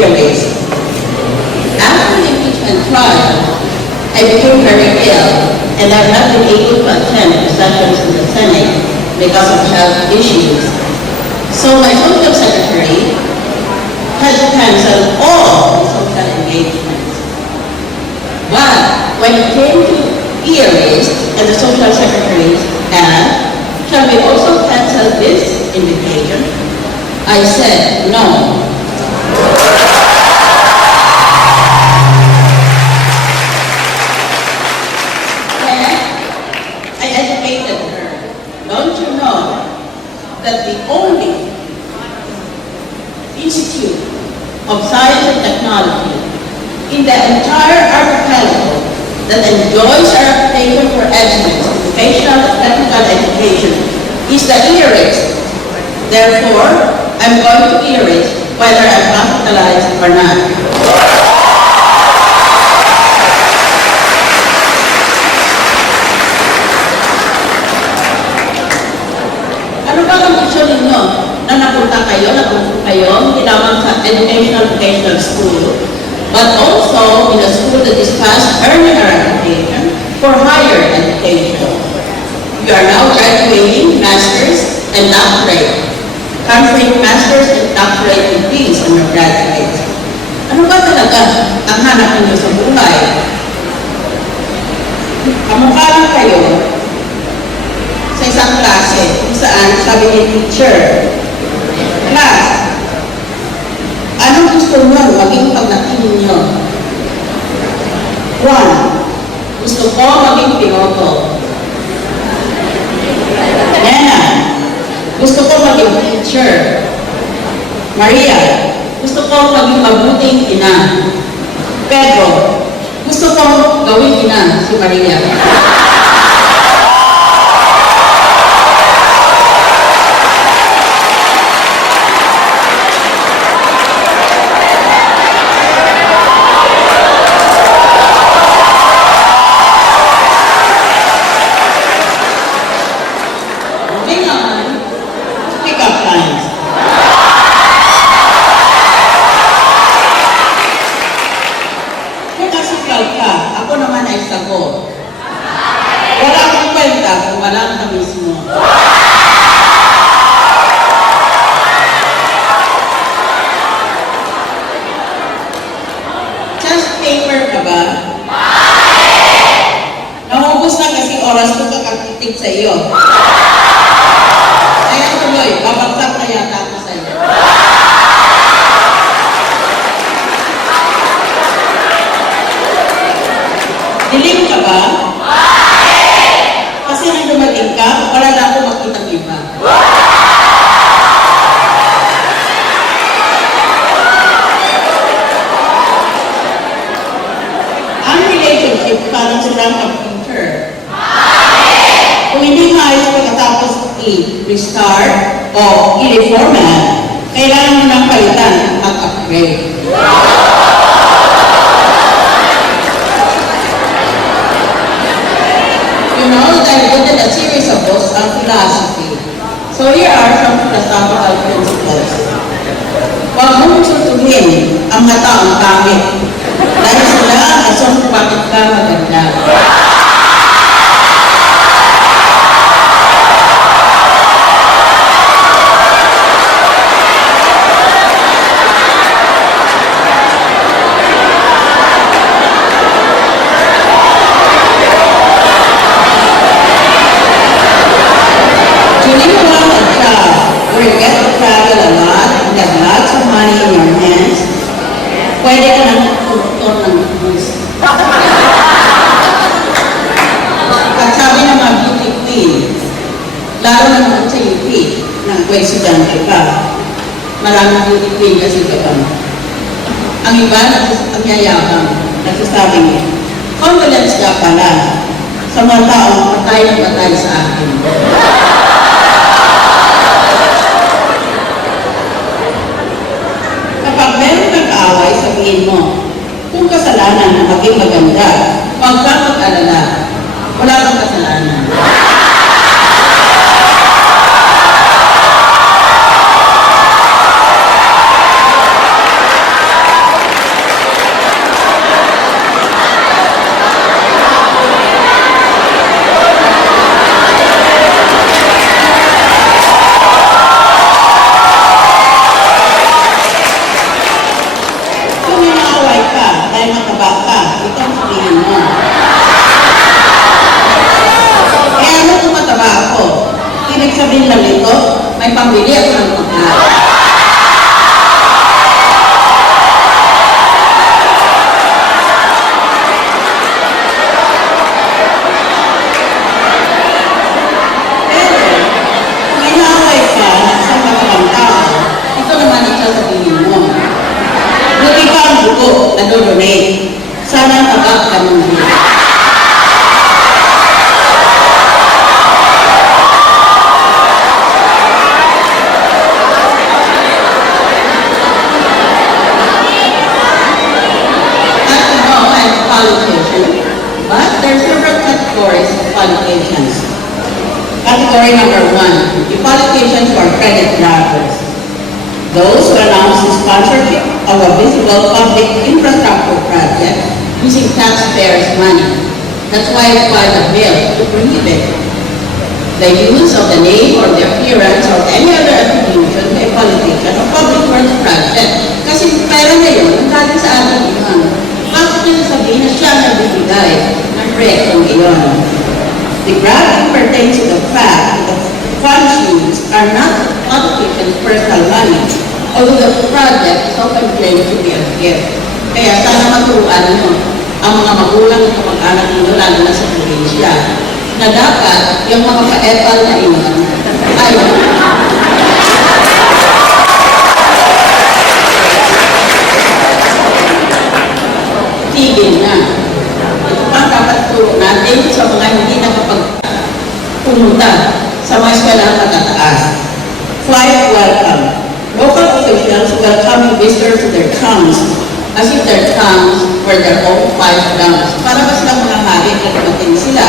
EARIST. After the impeachment trial, I became very ill and I've not been able to attend the sessions in the Senate because of health issues. So my social secretary had to cancel all the social engagements. But when it came to EARIST and the social secretaries asked, shall we also cancel this invitation? I said no. I educated her. Don't you know that the only institute of science and technology in the entire archipelago that enjoys our application for excellence, vocational and technical education, is the EARIST. Therefore, I'm going to EARIST whether I'm hospitalized or not. Ano ba ang gusto ninyo na napunta kayo, hindi lamang sa educational vocational school, but also in a school that is past earning our education for higher education. We are now graduating masters and doctorate, conferring masters and doctorate degrees undergraduates. Ano ba talaga ang hanap ninyo sa buhay? Kamukha lang kayo sa isang klase kung saan sabi ni teacher, class, anong gusto nyo maging pagdating ninyo? 1. Gusto ko maging piloto. Nena, gusto ko maging teacher. Maria, gusto ko maging mabuting ina. Pedro, gusto ko gawin ina si Maria. Sa iyo. Kaya tuloy, babagsak na yata ako sa iyo. Dilim ka ba? Kasi nang dumating ka, wala na ako makita iba. Ang relationship parang silang computer. Kung hindi maayos pagkatapos i-restart o i-reformat, kailangan mo nang palitan at upgrade. You know that I devoted a series of books on philosophy. So here are some philosophical principles. Huwag mong susuhin ang mga taong pangit dahil sila ang asong bakit ka maganda. Pwede ka nang tutor ng bus. At sabi ng mga beauty queen, lalo na naman sa UP, ng estudyante ka, maraming beauty queen kasi ka. Ang iba, ang yayabang, nagsasabi niya, condolence ka pala sa mga taong patay ng patay sa akin. Kapag meron kang kaaway, sabihin mo, kung kasalanan na maging maganda, huwag kang mag-alala. Wala kang kasalanan. Those who announce the sponsorship of a visible public infrastructure project using taxpayers' money. That's why I filed a bill to prohibit the use of the name or the appearance or any other attribution by a politician or public works project. Kasi pera na yun, ang galing sa ating iyon. Bakit nyo sabihin na siya nagbibigay ng proyektong iyon? The gravity pertains to the fact that the funds used are not politicians' personal money, although the project is often claimed to be a gift. Kaya sana maturuan nyo ang mga magulang at kamag-anak nyo, lalo na sa probinsya, na dapat yung mga ka-epal na iyon ay tigil na. Ito pa dapat turo natin sa mga hindi nakapagpunta sa mga eskwelahan matataas. Flight welcome. Local officials welcoming visitors to their towns as if their towns were their own five towns. Para ba silang mga hari na dumating sila?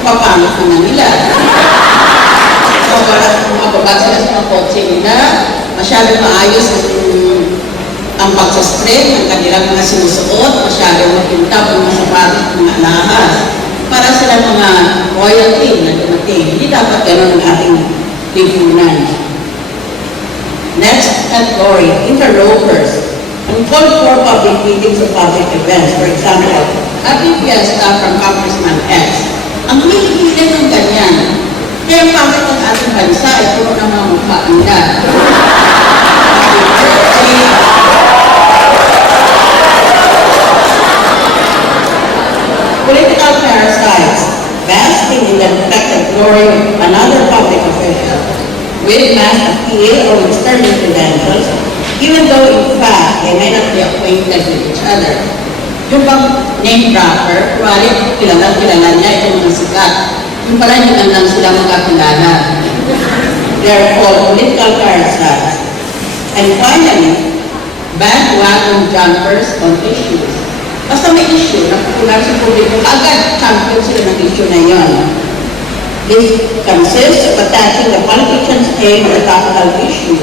Papamit na nila. Mababa sila sa mga kotse nila. Masyadong maayos ang pagsaspread ng kanilang mga sinusuot. Masyadong makintab ang mga sapatos at mga alahas. Para sila mga royalty na dumating. Hindi dapat ganun ang ating lipunan. Next category, interlopers. Uncalled for public meetings or public events. For example, happy fiesta from Congressman X. Ang hili-hili ng ganyan. Kaya bakit ang ating bansa ay puro ng mga mukha nila. Political parasites, basking in the reflected glory of another public official, with mass appeal or with sterling credentials, even though in fact they may not be acquainted with each other. Yung bang name dropper, kuwari kilala niya itong mga sikat. Yung pala hindi lang sila magkakilala. They're called political parasites. And finally, bandwagon jumpers on issues. Basta may issue na popular sa publiko, agad champion sila ng issue na yon. This consists of attaching the politician's aim to a topical issue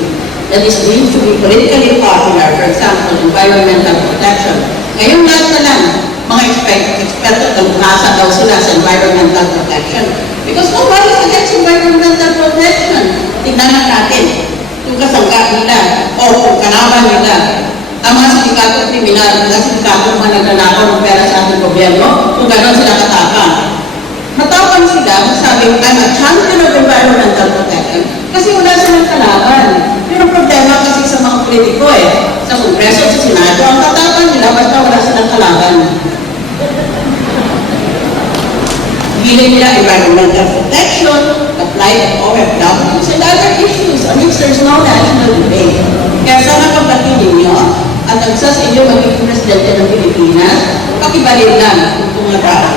that is deemed to be politically popular, for example, environmental protection. Ngayon lahat na lang, mga eksperto nagmasa daw sila sa environmental protection. Because nobody is against environmental protection. Tignan natin kung kasangga nila o kung kalaban nila. Ang mga sindikatong kriminal, mga sindikatong mga nagnanakaw ng pera sa ating gobyerno, kung gano'n sila katapang. Matapang sila, sabi, I'm a champion of environmental protection kasi wala silang kalaban. Pero problema kasi sa mga politiko sa Kongreso, sa Senado, ang katapang nila basta wala silang kalaban. Giling nila environmental protection, the plight of OFWs, and other issues on which there's no national debate. Kaya sana pagdating ninyo at ang sa inyo magiging presidente ng Pilipinas, pakibalin lang kung mga tao.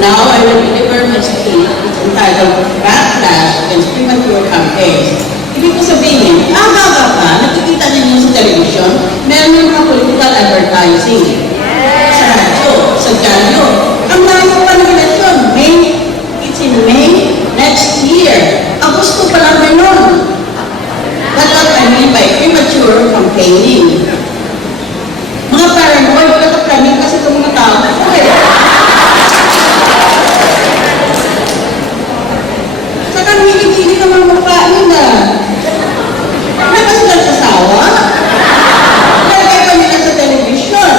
Now I will deliver my speech. It's entitled Backlash Against Premature Campaigns. Ibig ko sabihin, aga pa, nakikita ninyo sa television, meron yung mga political advertising. Sa radyo, sa dyanyo. Ang layo pa ng eleksyon, it's in May next year. Agosto pa lang ngayon. That's what I mean by premature campaigning. Mga paranoid, wala ka planning kasi itong mga tao. Hindi naman mukha nila. Wala ba silang kasawa? Lagay pa nila sa television.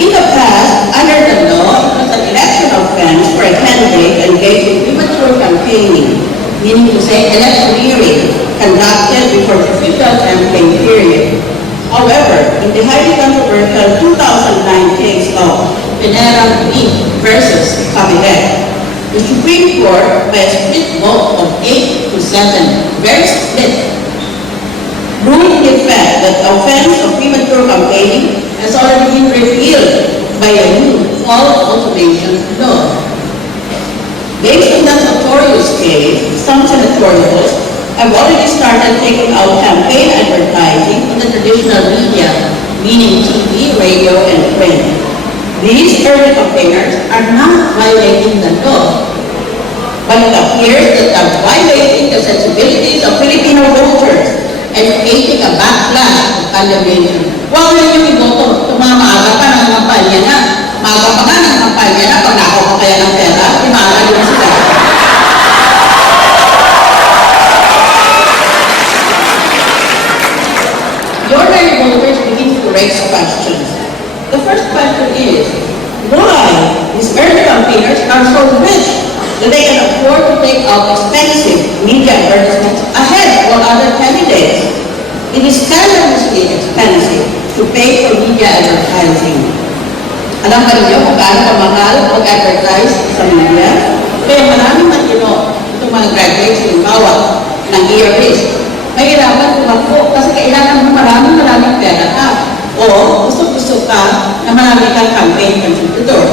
In the past, under the law, it was an election offense for a candidate engaged in premature campaigning, meaning to say electioneering, conducted before the official campaign period. However, in the highly controversial 2009 case of Veneram V versus Cabinet, the Supreme Court, by a split vote of 8 to 7, very split, ruled in effect that the offense of premature campaigning has already been repealed by a new false automation law. Based on that notorious case, some senatorials have already started taking out campaign advertising in the traditional media meaning TV, radio, and print. These early campaigners are not violating the law, but it appears that they are violating the sensibilities of Filipino voters and creating a backlash of condemnation. Huwag na yung iboto, tumamaaga pa ng kampanya na. Maaga pa nga ng kampanya na, pag nakaw pa kaya ng pera, imaaga din sila. The ordinary voters begin to raise questions. The first question is, why these early campaigners are so rich that they can afford to take out expensive media advertisements ahead of all other candidates? It is scandalously expensive to pay for media advertising. Alam ba niyo kung gaano kamahal mag-advertise sa media? Kaya maraming matino itong mga graduates halimbawa ng EARIST. Mahirapan tumakbo kasi kailangan mo maraming pera ka. O gusto ka na marami kang campaign contributors.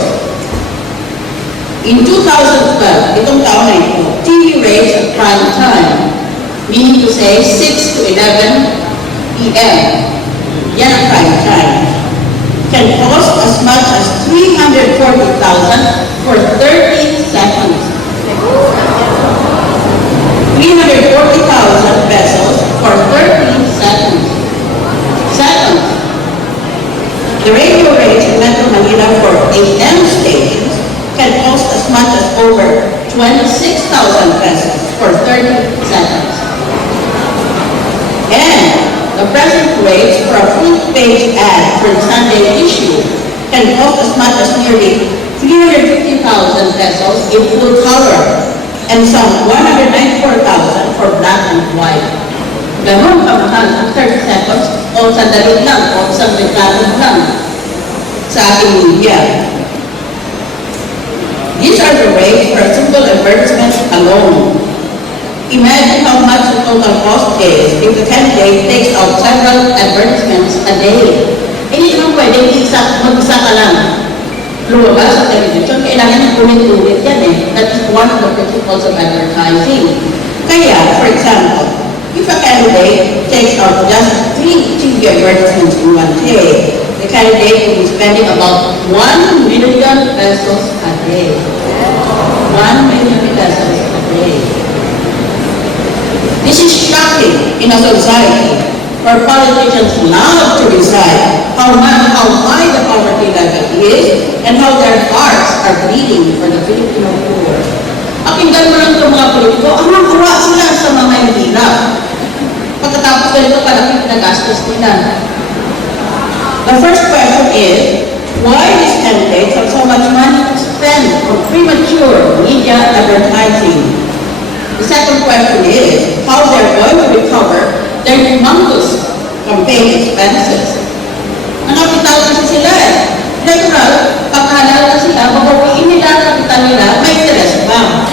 In 2012, itong taon na ito, TV rates at prime time, meaning to say 6 to 11 p.m., yan ang prime time, can cost as much as 340,000 for 30 seconds. 340,000 pesos for 30 seconds. The radio rates in Metro Manila for AM stations can cost as much as over 26,000 pesos for 30 seconds. And the present rates for a full-page ad for the Sunday issue can cost as much as nearly 350,000 pesos in full color and some 194,000 for black and white. Ganon kamahal ang 30 seconds o sandali lang o isang reklamo lang sa ating media. These are the rates for a simple advertisement alone. Imagine how much the total cost is if the candidate takes out several advertisements a day. Hindi naman pwede mag-isa ka lang lumabas sa television. Kailangan ng ulit-ulit yan eh. That is one of the principles of advertising. Kaya, for example, if a candidate takes out just 3 TV advertisements in one day, the candidate will be spending about 1 million pesos a day. 1 million pesos a day. This is shocking in a society where politicians love to decide how high the poverty level is and how their hearts are bleeding for the Filipino poor. Pakinggan mo lang itong mga politiko, ang nakuha sila sa mga hirap. Pagkatapos ganito palaki nagastos nila. The first question is, why these candidates have so much money to spend on premature media advertising? The second question is, how they're going to recover their humongous campaign expenses. Nakapital kasi sila eh. Natural, pagkalala na sila, mabawiin nila ang kapital nila, may interest pa.